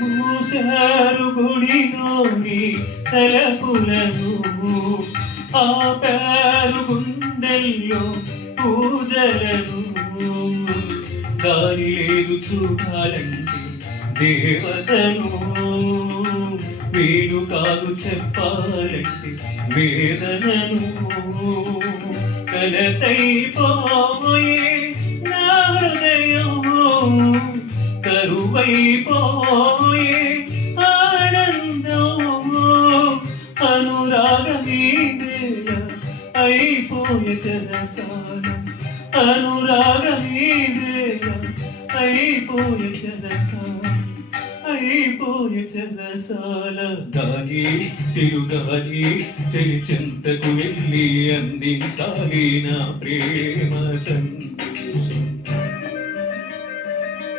మూసారు గుడిలోని తలపులను, ఆపారు గుండెల్లో పూజలను. దారి లేదు చూడాలంటే దేవతను, వీలు కాదు చెప్పాలంటే వేదనను. కలతైపోయే నా హృదయం, కరువైపోయే ఆనందం. అనురాగమే వేళ అయిపోయే చెరసాల, అనురాగమే వేళ అయిపోయే చెరసాల, అయిపోయే చెరసాల. గాలి చిరుగాలి చెలి చెంతకు వెళ్ళి అందించాలి నా ప్రేమ సంత.